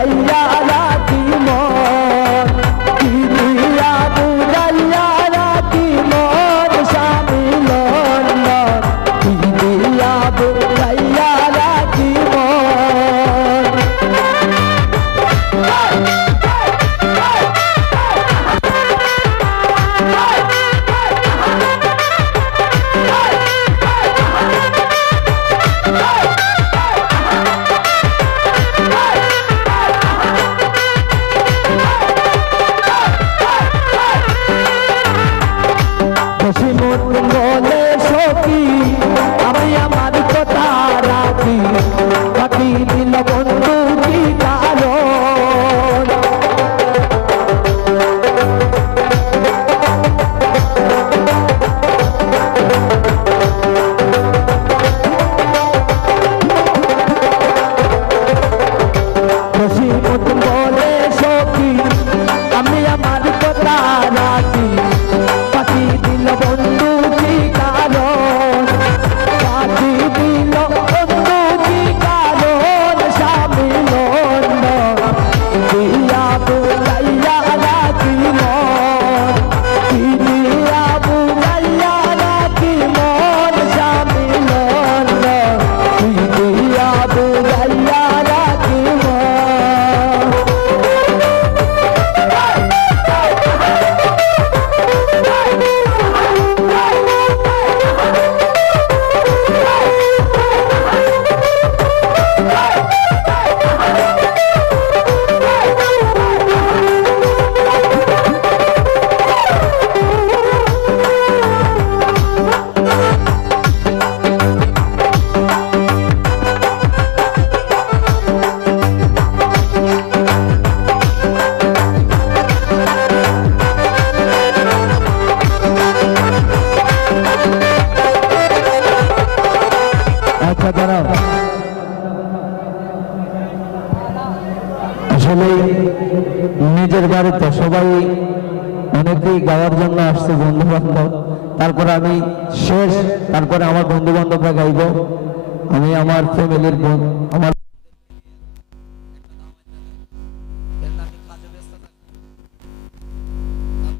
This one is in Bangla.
বুঝাইয়া রাখি মন, কি দিয়া বুঝাইয়া রাখি মন, স্বামী লন্ডন, কি দিয়া বুঝাইয়া রাখি মন। বলে সখী আমি আমার কথা রাখি, বাকি দিল বন্ধু কি কারণ, বলে সখী আমি আমার কথা রাখি, বাকি দিল বন্ধু কি কারণ, বাকি দিল বন্ধু কি কারণ, স্বামী লন্ডন, দিয়া বুঝাইয়া রাখি মন, কি দিয়া বুঝাইয়া রাখি মন, স্বামী লন্ডন, কি দিয়া বুঝাইয়া রাখি মন। আসলে নিজের বাড়িতে সবাই অনেকেই গাওয়ার জন্য আসছে বন্ধু বান্ধব, তারপরে আমি শেষ, তারপরে আমার বন্ধু বান্ধবরা গাইব, আমি আমার ফ্যামিলির আমার